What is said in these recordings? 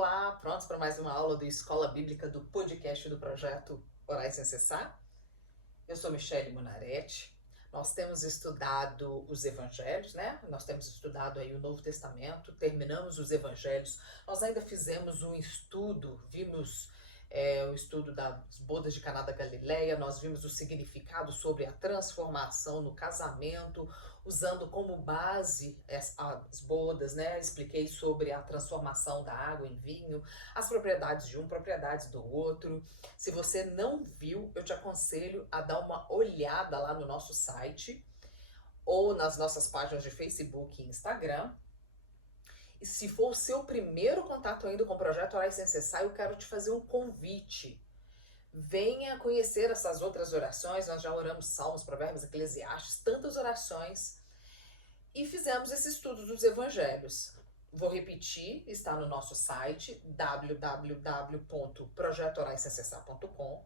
Olá, prontos para mais uma aula do Escola Bíblica do podcast do projeto Orais Sem Cessar? Eu sou Michele Munaretti. Nós temos estudado os evangelhos, né? Nós temos estudado aí o Novo Testamento, terminamos os evangelhos. Nós ainda fizemos um estudo, vimos o estudo das bodas de Caná da Galileia, nós vimos o significado sobre a transformação no casamento, usando como base as bodas, né? Expliquei sobre a transformação da água em vinho, as propriedades de um, propriedades do outro. Se você não viu, eu te aconselho a dar uma olhada lá no nosso site ou nas nossas páginas de Facebook e Instagram. E se for o seu primeiro contato ainda com o Projeto Orais Sem Cessar, eu quero te fazer um convite. Venha conhecer essas outras orações. Nós já oramos Salmos, Provérbios, Eclesiastes, tantas orações. E fizemos esse estudo dos evangelhos. Vou repetir, está no nosso site www.projetoraissemcessar.com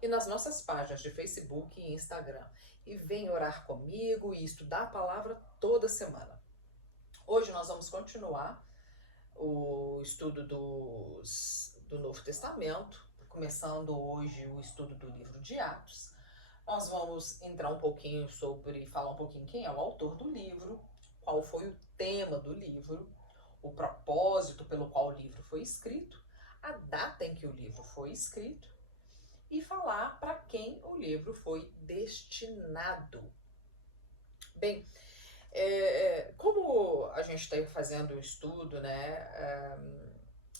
e nas nossas páginas de Facebook e Instagram. E vem orar comigo e estudar a palavra toda semana. Hoje nós vamos continuar o estudo do Novo Testamento, começando hoje o estudo do livro de Atos. Nós vamos entrar um pouquinho falar um pouquinho quem é o autor do livro, qual foi o tema do livro, o propósito pelo qual o livro foi escrito, a data em que o livro foi escrito e falar para quem o livro foi destinado. Bem, como a gente está fazendo um estudo, né,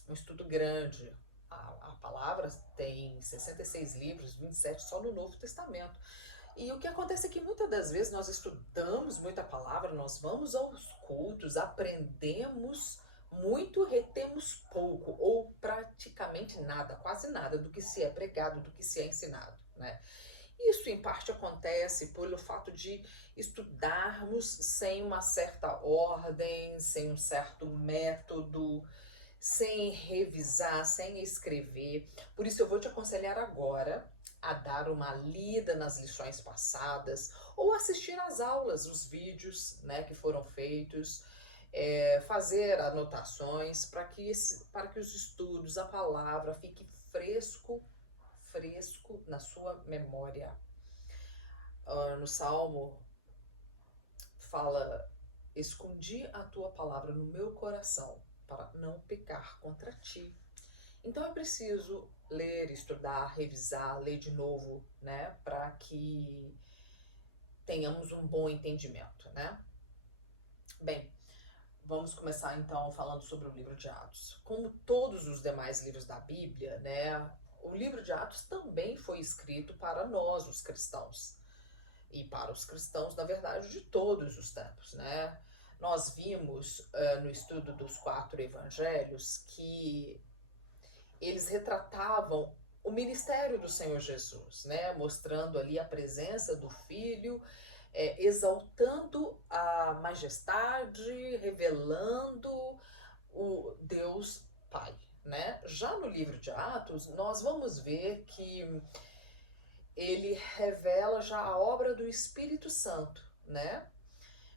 um estudo grande, a palavra tem 66 livros, 27 só no Novo Testamento. E o que acontece é que muitas das vezes nós estudamos muita palavra, nós vamos aos cultos, aprendemos muito, retemos pouco, ou praticamente nada, quase nada do que se é pregado, do que se é ensinado, né? Isso, em parte, acontece pelo fato de estudarmos sem uma certa ordem, sem um certo método, sem revisar, sem escrever. Por isso, eu vou te aconselhar agora a dar uma lida nas lições passadas ou assistir às aulas, os vídeos, né, que foram feitos, fazer anotações para que os estudos, a palavra fique fresco na sua memória. No Salmo fala: escondi a tua palavra no meu coração para não pecar contra ti. Então é preciso ler, estudar, revisar, ler de novo, né, para que tenhamos um bom entendimento, né? Bem, vamos começar então falando sobre o livro de Atos. Como todos os demais livros da Bíblia, né, o livro de Atos também foi escrito para nós, os cristãos. E para os cristãos, na verdade, de todos os tempos, né? Nós vimos no estudo dos 4 evangelhos que eles retratavam o ministério do Senhor Jesus, né? Mostrando ali a presença do Filho, exaltando a majestade, revelando o Deus Pai, né? Já no livro de Atos, nós vamos ver que ele revela já a obra do Espírito Santo, né?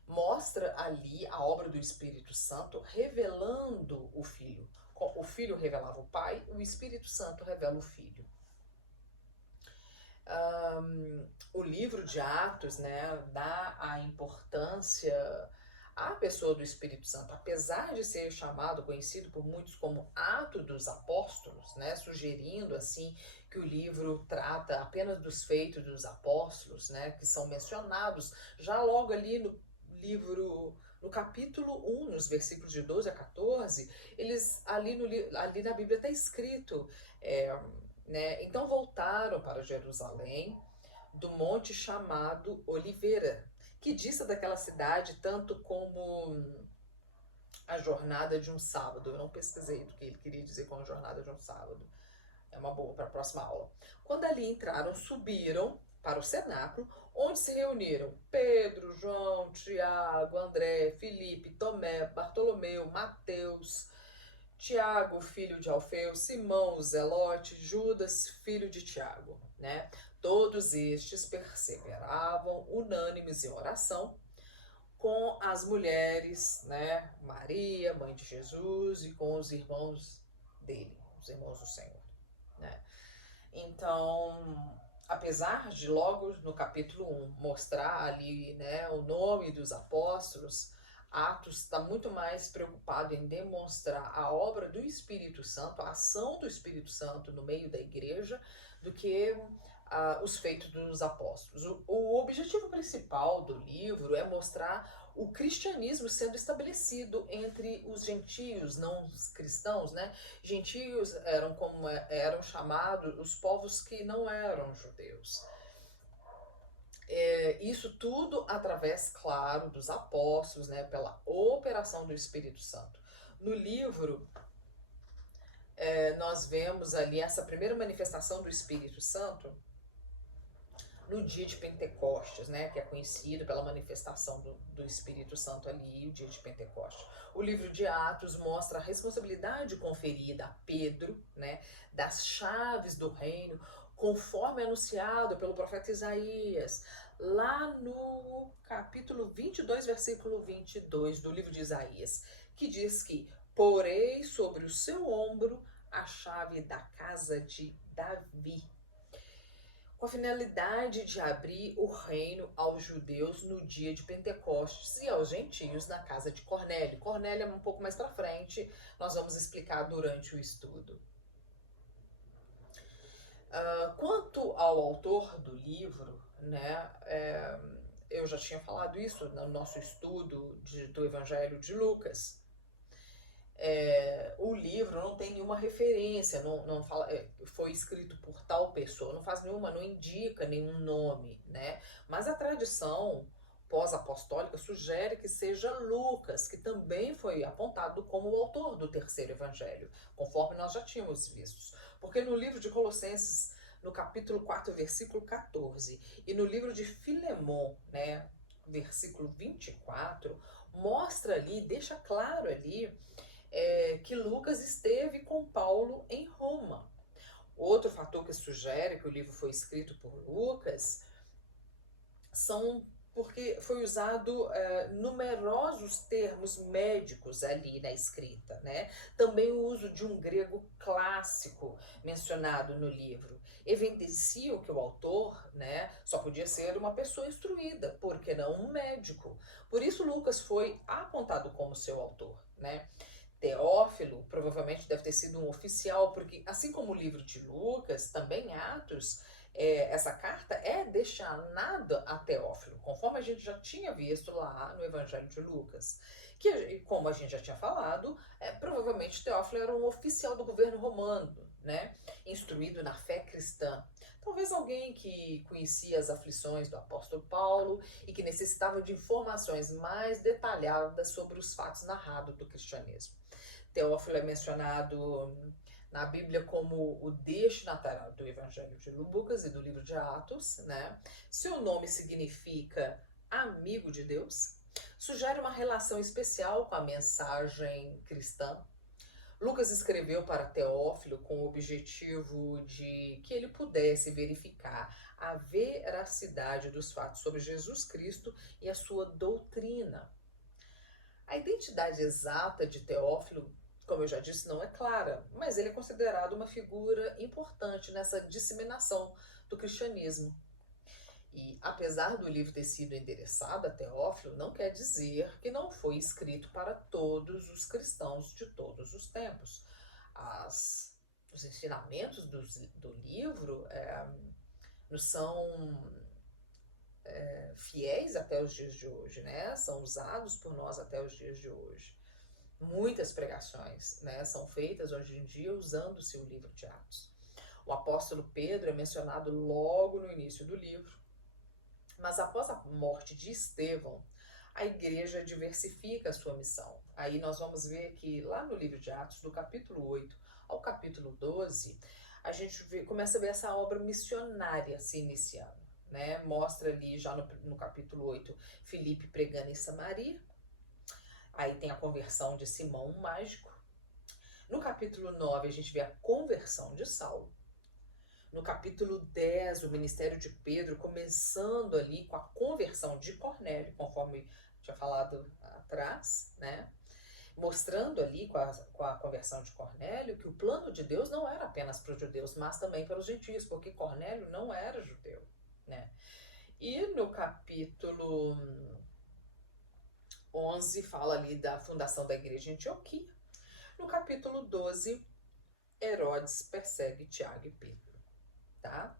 Mostra ali a obra do Espírito Santo revelando o Filho. O Filho revelava o Pai, o Espírito Santo revela o Filho. O livro de Atos, né, dá a importância à pessoa do Espírito Santo, apesar de ser chamado, conhecido por muitos como Atos dos Apóstolos, né, sugerindo assim que o livro trata apenas dos feitos dos apóstolos, né, que são mencionados já logo ali no livro, no capítulo 1, nos versículos de 12 a 14, eles ali na Bíblia está escrito, né, então voltaram para Jerusalém, do monte chamado Oliveira, que dista daquela cidade tanto como a jornada de um sábado. Eu não pesquisei do que ele queria dizer com a jornada de um sábado. É uma boa para a próxima aula. Quando ali entraram, subiram para o cenáculo, onde se reuniram Pedro, João, Tiago, André, Filipe, Tomé, Bartolomeu, Mateus, Tiago, filho de Alfeu, Simão, o Zelote, Judas, filho de Tiago, né? Todos estes perseveravam unânimes em oração com as mulheres, né? Maria, mãe de Jesus, e com os irmãos dele, os irmãos do Senhor, né? Então, apesar de logo no capítulo 1 mostrar ali, né, o nome dos apóstolos, Atos está muito mais preocupado em demonstrar a obra do Espírito Santo, a ação do Espírito Santo no meio da igreja, do que os feitos dos apóstolos. O objetivo principal do livro é mostrar o cristianismo sendo estabelecido entre os gentios, não os cristãos, né? Gentios eram como eram chamados os povos que não eram judeus. Isso tudo através, claro, dos apóstolos, né, pela operação do Espírito Santo. No livro, nós vemos ali essa primeira manifestação do Espírito Santo no dia de Pentecostes, né, que é conhecido pela manifestação do Espírito Santo ali, o dia de Pentecostes. O livro de Atos mostra a responsabilidade conferida a Pedro, né, das chaves do reino, conforme anunciado pelo profeta Isaías, lá no capítulo 22, versículo 22 do livro de Isaías, que diz que porei sobre o seu ombro a chave da casa de Davi, com a finalidade de abrir o reino aos judeus no dia de Pentecostes e aos gentios na casa de Cornélio. Cornélio é um pouco mais para frente, nós vamos explicar durante o estudo. Quanto ao autor do livro, né, eu já tinha falado isso no nosso estudo do Evangelho de Lucas. O livro não tem nenhuma referência, não fala, foi escrito por tal pessoa, não indica nenhum nome, né? Mas a tradição pós-apostólica sugere que seja Lucas, que também foi apontado como o autor do terceiro evangelho, conforme nós já tínhamos visto. Porque no livro de Colossenses, no capítulo 4, versículo 14, e no livro de Filemon, né, versículo 24, mostra ali, deixa claro ali, que Lucas esteve com Paulo em Roma. Outro fator que sugere que o livro foi escrito por Lucas são porque foi usado numerosos termos médicos ali na escrita, né? Também o uso de um grego clássico mencionado no livro evidenciam que o autor, né, só podia ser uma pessoa instruída, porque não um médico. Por isso Lucas foi apontado como seu autor, né? Teófilo provavelmente deve ter sido um oficial, porque assim como o livro de Lucas, também Atos, essa carta é destinada a Teófilo, conforme a gente já tinha visto lá no Evangelho de Lucas. Que, como a gente já tinha falado, provavelmente Teófilo era um oficial do governo romano, né, instruído na fé cristã. Talvez alguém que conhecia as aflições do apóstolo Paulo e que necessitava de informações mais detalhadas sobre os fatos narrados do cristianismo. Teófilo é mencionado na Bíblia como o destinatário do Evangelho de Lucas e do livro de Atos, né? Seu nome significa amigo de Deus, sugere uma relação especial com a mensagem cristã. Lucas escreveu para Teófilo com o objetivo de que ele pudesse verificar a veracidade dos fatos sobre Jesus Cristo e a sua doutrina. A identidade exata de Teófilo, como eu já disse, não é clara, mas ele é considerado uma figura importante nessa disseminação do cristianismo. E apesar do livro ter sido endereçado a Teófilo, não quer dizer que não foi escrito para todos os cristãos de todos os tempos. Os ensinamentos do livro nos são fiéis até os dias de hoje, né? São usados por nós até os dias de hoje. Muitas pregações, né, são feitas hoje em dia usando-se o livro de Atos. O apóstolo Pedro é mencionado logo no início do livro, mas após a morte de Estevão, a igreja diversifica a sua missão. Aí nós vamos ver que lá no livro de Atos, do capítulo 8 ao capítulo 12, a gente começa a ver essa obra missionária se iniciando, né? Mostra ali já no capítulo 8, Filipe pregando em Samaria. Aí tem a conversão de Simão, o mágico. No capítulo 9, a gente vê a conversão de Saulo. No capítulo 10, o ministério de Pedro, começando ali com a conversão de Cornélio, conforme tinha falado atrás, né? mostrando ali com a conversão de Cornélio que o plano de Deus não era apenas para os judeus, mas também para os gentios, porque Cornélio não era judeu, né? E no capítulo 11 fala ali da fundação da igreja em Antioquia. No capítulo 12, Herodes persegue Tiago e Pedro, tá?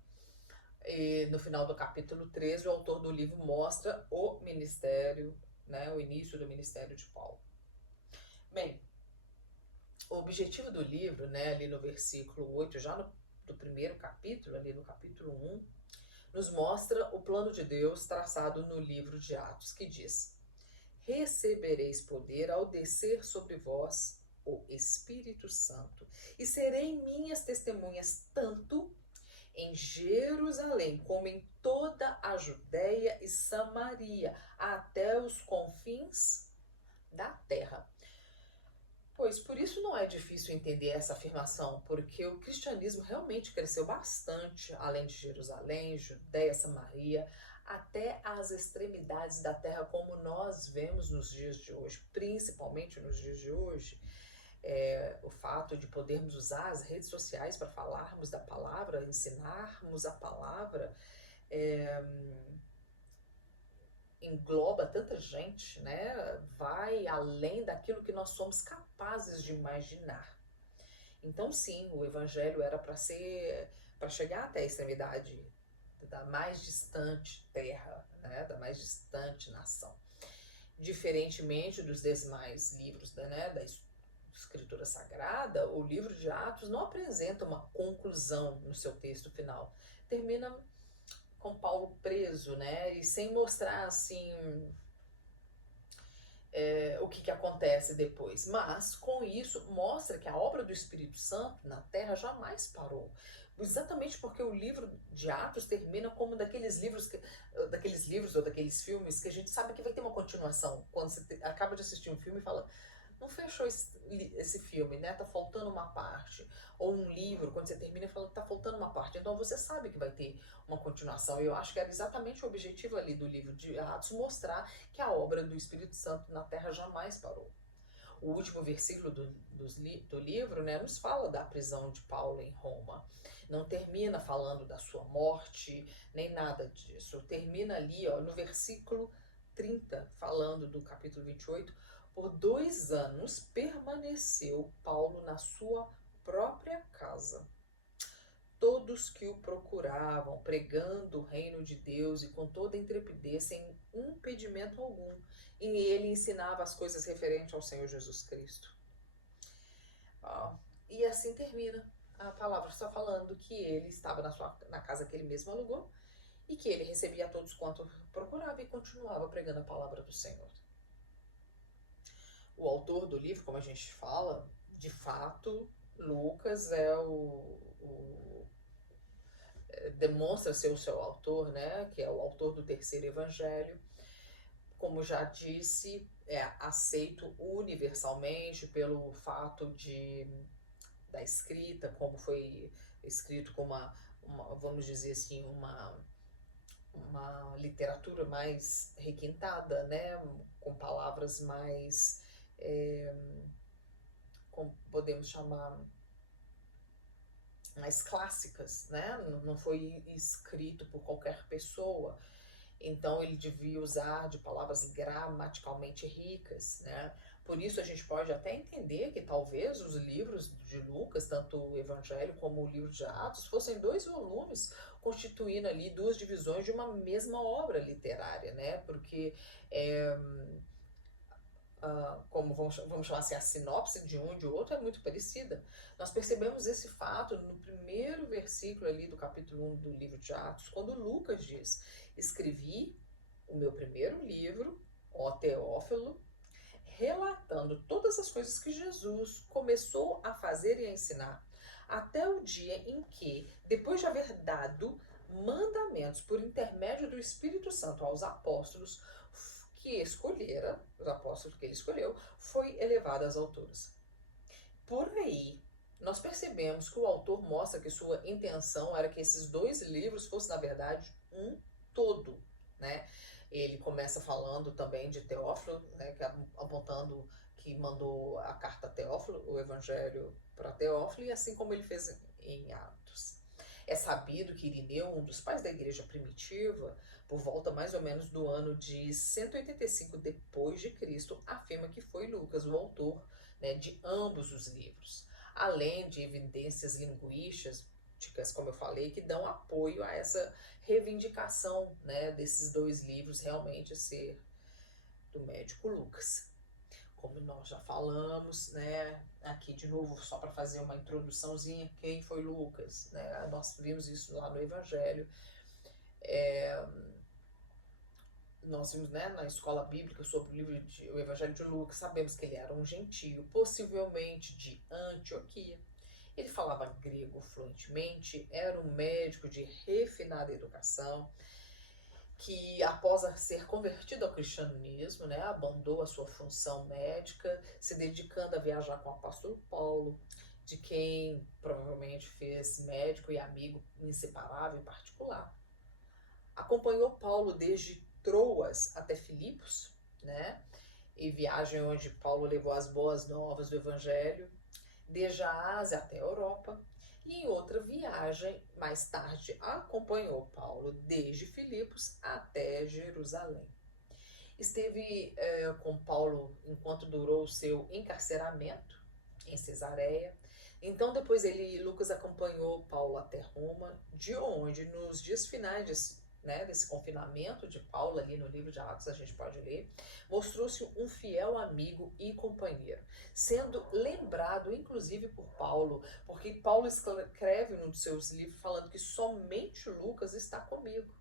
E no final do capítulo 13, o autor do livro mostra o ministério, né, o início do ministério de Paulo. Bem, o objetivo do livro, né, ali no versículo 8, já do primeiro capítulo, ali no capítulo 1, nos mostra o plano de Deus traçado no livro de Atos, que diz: recebereis poder ao descer sobre vós o Espírito Santo, e serei minhas testemunhas tanto em Jerusalém como em toda a Judéia e Samaria, até os confins da terra. Pois por isso não é difícil entender essa afirmação, porque o cristianismo realmente cresceu bastante, além de Jerusalém, Judéia, Samaria, até as extremidades da terra, como nós vemos nos dias de hoje, principalmente nos dias de hoje. O fato de podermos usar as redes sociais para falarmos da palavra, ensinarmos a palavra, engloba tanta gente, né? Vai além daquilo que nós somos capazes de imaginar. Então, sim, o evangelho era para chegar até a extremidade da mais distante terra, né? Da mais distante nação. Diferentemente dos demais livros, né? Da Escritura Sagrada, o livro de Atos não apresenta uma conclusão no seu texto final. Termina com Paulo preso, né? E sem mostrar assim o que acontece depois. Mas com isso mostra que a obra do Espírito Santo na Terra jamais parou. Exatamente porque o livro de Atos termina como daqueles livros ou daqueles filmes que a gente sabe que vai ter uma continuação. Quando você acaba de assistir um filme e fala, não fechou esse filme, né? Tá faltando uma parte. Ou um livro, quando você termina e fala que tá faltando uma parte. Então você sabe que vai ter uma continuação. E eu acho que era exatamente o objetivo ali do livro de Atos, mostrar que a obra do Espírito Santo na Terra jamais parou. O último versículo do livro, né, nos fala da prisão de Paulo em Roma. Não termina falando da sua morte, nem nada disso. Termina ali, ó, no versículo 30, falando do capítulo 28, por 2 anos permaneceu Paulo na sua própria casa. Todos que o procuravam, pregando o reino de Deus e com toda intrepidez, sem impedimento algum, e ele ensinava as coisas referentes ao Senhor Jesus Cristo. E assim termina a palavra, só falando que ele estava na casa que ele mesmo alugou e que ele recebia a todos quanto procurava e continuava pregando a palavra do Senhor. O autor do livro, como a gente fala, de fato, Lucas demonstra ser o seu autor, né? Que é o autor do terceiro evangelho. Como já disse, é aceito universalmente pelo fato da escrita, como foi escrito com vamos dizer assim, uma literatura mais requintada, né? Com palavras mais, como podemos chamar, mais clássicas, né? Não foi escrito por qualquer pessoa. Então ele devia usar de palavras gramaticalmente ricas, né? Por isso a gente pode até entender que talvez os livros de Lucas, tanto o Evangelho como o livro de Atos, fossem 2 volumes, constituindo ali 2 divisões de uma mesma obra literária, né? Porque como vamos chamar assim, a sinopse de um e de outro é muito parecida. Nós percebemos esse fato no primeiro versículo ali do capítulo 1 do livro de Atos, quando Lucas diz: escrevi o meu primeiro livro, ó Teófilo, relatando todas as coisas que Jesus começou a fazer e a ensinar, até o dia em que, depois de haver dado mandamentos por intermédio do Espírito Santo aos apóstolos, que escolhera, os apóstolos que ele escolheu, foi elevado às alturas. Por aí, nós percebemos que o autor mostra que sua intenção era que esses 2 livros fossem, na verdade, um todo, né? Ele começa falando também de Teófilo, né, apontando que mandou a carta a Teófilo, o evangelho para Teófilo, e assim como ele fez em Atos. É sabido que Irineu, um dos pais da igreja primitiva, por volta mais ou menos do ano de 185 depois de Cristo, afirma que foi Lucas o autor, né, de ambos os livros, além de evidências linguísticas, como eu falei, que dão apoio a essa reivindicação, né, desses dois livros realmente ser do médico Lucas. Como nós já falamos, né, aqui de novo, só para fazer uma introduçãozinha, quem foi Lucas, né? Nós vimos isso lá no Evangelho. Nós vimos, né, na escola bíblica sobre o Evangelho de Lucas, sabemos que ele era um gentio, possivelmente de Antioquia. Ele falava grego fluentemente, era um médico de refinada educação, que após ser convertido ao cristianismo, né, abandonou a sua função médica, se dedicando a viajar com o apóstolo Paulo, de quem provavelmente fez médico e amigo inseparável e particular. Acompanhou Paulo desde Troas até Filipos, né, e viagem onde Paulo levou as boas novas do evangelho, desde a Ásia até a Europa. E em outra viagem, mais tarde, acompanhou Paulo desde Filipos até Jerusalém. Esteve com Paulo enquanto durou o seu encarceramento em Cesareia. Então depois Lucas acompanhou Paulo até Roma, de onde nos dias finais desse confinamento de Paulo, ali no livro de Atos a gente pode ler, mostrou-se um fiel amigo e companheiro, sendo lembrado inclusive por Paulo, porque Paulo escreve num dos seus livros falando que somente Lucas está comigo.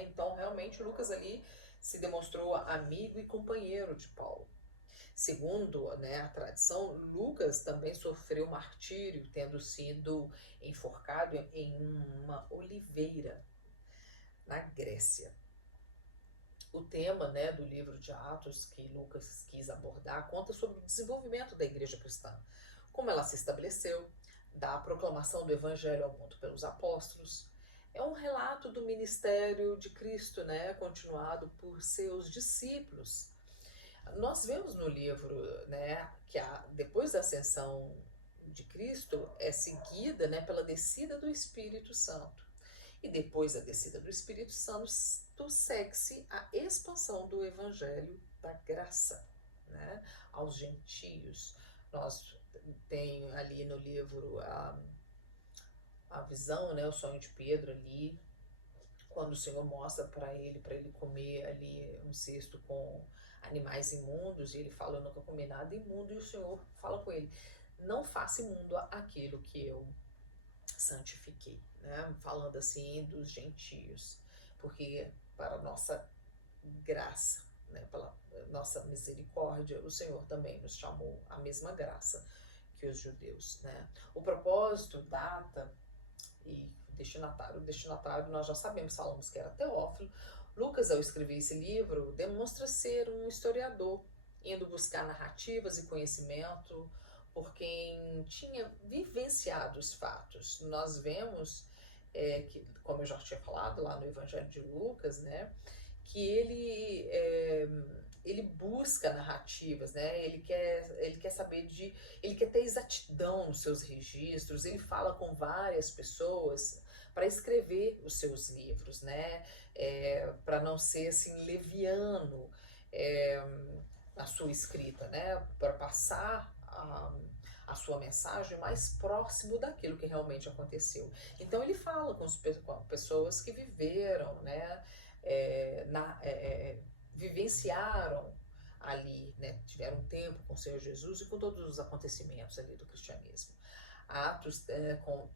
Então realmente Lucas ali se demonstrou amigo e companheiro de Paulo. Segundo, né, a tradição, Lucas também sofreu martírio, tendo sido enforcado em uma oliveira na Grécia. O tema, né, do livro de Atos que Lucas quis abordar conta sobre o desenvolvimento da igreja cristã, como ela se estabeleceu, da proclamação do evangelho ao mundo pelos apóstolos. É um relato do ministério de Cristo, né, continuado por seus discípulos. Nós vemos no livro, né, que depois da ascensão de Cristo é seguida, né, pela descida do Espírito Santo. E depois da descida do Espírito Santo, segue-se a expansão do Evangelho da graça, né, aos gentios. Nós tem ali no livro a visão, né, o sonho de Pedro ali, quando o Senhor mostra para ele comer ali um cesto com animais imundos, e ele fala, eu nunca comi nada imundo, e o Senhor fala com ele, não faça imundo aquilo que eu santifiquei, né? Falando assim dos gentios, porque para nossa graça, né, pela nossa misericórdia, o Senhor também nos chamou à mesma graça que os judeus, né? O propósito, data e o destinatário nós já sabemos, falamos que era Teófilo. Lucas, ao escrever esse livro, demonstra ser um historiador, indo buscar narrativas e conhecimento por quem tinha vivenciado os fatos. Nós vemos, que, como eu já tinha falado lá no Evangelho de Lucas, né, que ele busca narrativas, né? Ele quer saber ele quer ter exatidão nos seus registros, ele fala com várias pessoas para escrever os seus livros, né? Para não ser assim leviano na sua escrita, né? Para passar a sua mensagem mais próximo daquilo que realmente aconteceu. Então ele fala com pessoas que viveram, né? Vivenciaram ali, né, tiveram um tempo com o Senhor Jesus e com todos os acontecimentos ali do cristianismo. Atos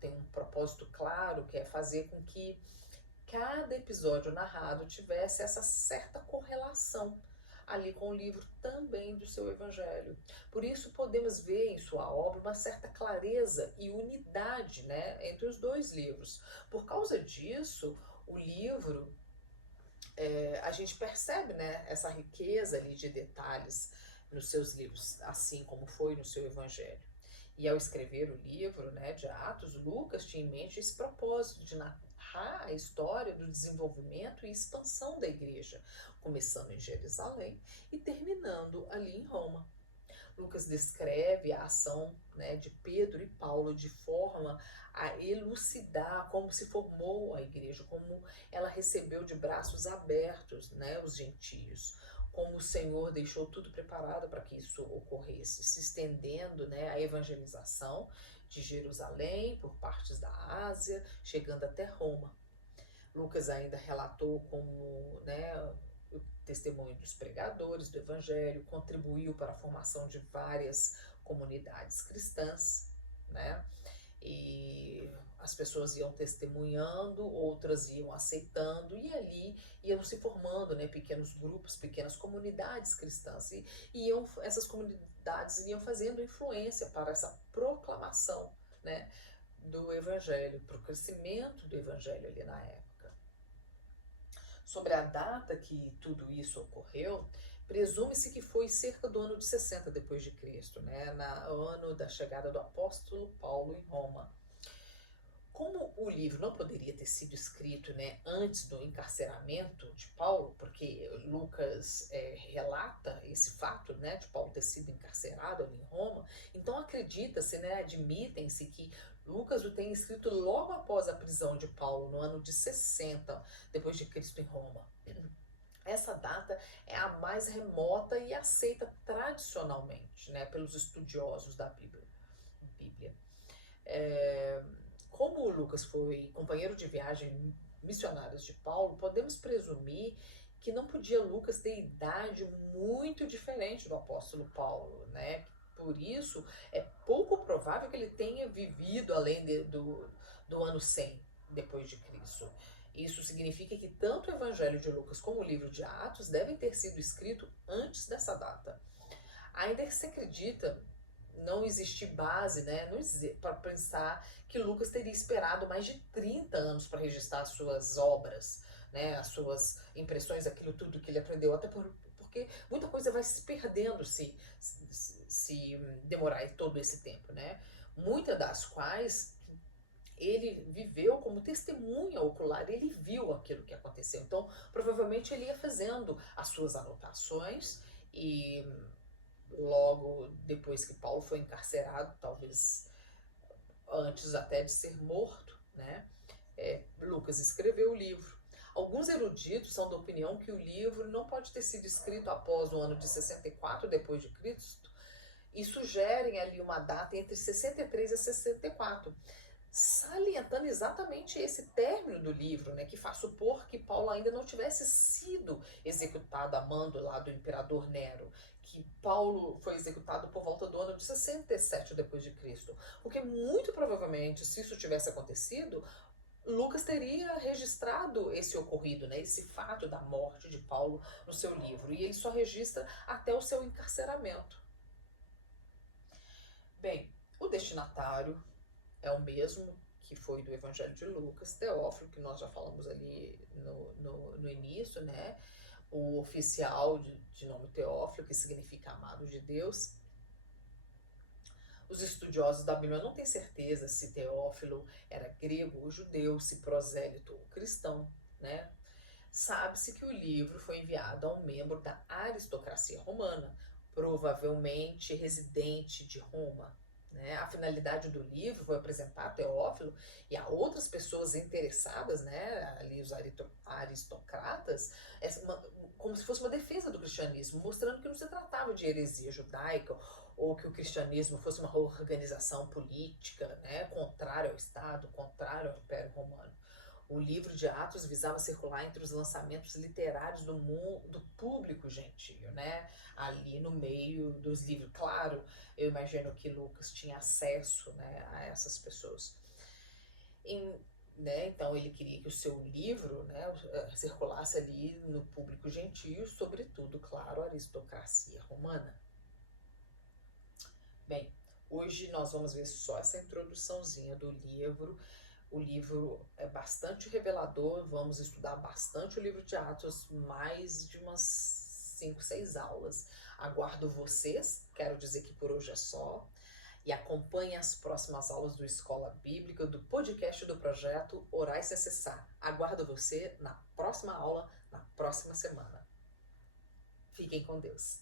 tem um propósito claro, que é fazer com que cada episódio narrado tivesse essa certa correlação ali com o livro também do seu evangelho. Por isso podemos ver em sua obra uma certa clareza e unidade, né, entre os dois livros. Por causa disso, o livro a gente percebe, né, essa riqueza ali de detalhes nos seus livros, assim como foi no seu evangelho. E ao escrever o livro, né, de Atos, Lucas tinha em mente esse propósito de narrar a história do desenvolvimento e expansão da igreja, começando em Jerusalém e terminando ali em Roma. Lucas descreve a ação, né, de Pedro e Paulo de forma a elucidar como se formou a igreja, como ela recebeu de braços abertos, né, os gentios, como o Senhor deixou tudo preparado para que isso ocorresse, se estendendo, né, a evangelização de Jerusalém por partes da Ásia, chegando até Roma. Lucas ainda relatou como, né, o testemunho dos pregadores do evangelho, contribuiu para a formação de várias comunidades cristãs, né? E as pessoas iam testemunhando, outras iam aceitando, e ali iam se formando, né, pequenos grupos, pequenas comunidades cristãs, e essas comunidades iam fazendo influência para essa proclamação, né, do evangelho, para o crescimento do evangelho ali na época. Sobre a data que tudo isso ocorreu, presume-se que foi cerca do ano de 60 depois de Cristo, né, no ano da chegada do apóstolo Paulo em Roma. Como o livro não poderia ter sido escrito, né, antes do encarceramento de Paulo, porque Lucas relata esse fato, né, de Paulo ter sido encarcerado ali em Roma, então acredita-se, né, admitem-se que Lucas o tenha escrito logo após a prisão de Paulo, no ano de 60 depois de Cristo em Roma. Essa data é a mais remota e aceita tradicionalmente, né, pelos estudiosos da Bíblia. É, como o Lucas foi companheiro de viagem missionários de Paulo, podemos presumir que não podia Lucas ter idade muito diferente do apóstolo Paulo, né? Por isso, é pouco provável que ele tenha vivido além do ano 100 depois de Cristo. Isso significa que tanto o Evangelho de Lucas como o livro de Atos devem ter sido escritos antes dessa data. Ainda que se acredita não existir base, né, para pensar que Lucas teria esperado mais de 30 anos para registrar as suas obras, né, as suas impressões, aquilo tudo que ele aprendeu, porque muita coisa vai se perdendo se demorar todo esse tempo, né? Muitas das quais ele viveu como testemunha ocular, ele viu aquilo que aconteceu. Então, provavelmente ele ia fazendo as suas anotações e logo depois que Paulo foi encarcerado, talvez antes até de ser morto, né? Lucas escreveu o livro. Alguns eruditos são da opinião que o livro não pode ter sido escrito após o ano de 64 depois de Cristo e sugerem ali uma data entre 63 e 64, salientando exatamente esse término do livro, né, que faz supor que Paulo ainda não tivesse sido executado a mando lá do imperador Nero, que Paulo foi executado por volta do ano de 67 depois de Cristo, porque muito provavelmente, se isso tivesse acontecido, Lucas teria registrado esse ocorrido, né, esse fato da morte de Paulo no seu livro, e ele só registra até o seu encarceramento. Bem, o destinatário é o mesmo que foi do Evangelho de Lucas, Teófilo, que nós já falamos ali no início, né? O oficial de nome Teófilo, que significa amado de Deus. Os estudiosos da Bíblia não têm certeza se Teófilo era grego ou judeu, se prosélito ou cristão, né? Sabe-se que o livro foi enviado a um membro da aristocracia romana, provavelmente residente de Roma. Né? A finalidade do livro foi apresentar a Teófilo e a outras pessoas interessadas, né, ali os aristocratas, como se fosse uma defesa do cristianismo, mostrando que não se tratava de heresia judaica ou que o cristianismo fosse uma organização política, né, contrária ao Estado, contrário ao Império Romano. O livro de Atos visava circular entre os lançamentos literários do público gentio, né? Ali no meio dos livros. Claro, eu imagino que Lucas tinha acesso, né, a essas pessoas. Né, então ele queria que o seu livro, né, circulasse ali no público gentio, sobretudo, claro, a aristocracia romana. Bem, hoje nós vamos ver só essa introduçãozinha do livro. O livro é bastante revelador, vamos estudar bastante o livro de Atos, mais de umas 5, 6 aulas. Aguardo vocês, quero dizer que por hoje é só. E acompanhe as próximas aulas do Escola Bíblica, do podcast do projeto Orar Sem Cessar. Aguardo você na próxima aula, na próxima semana. Fiquem com Deus.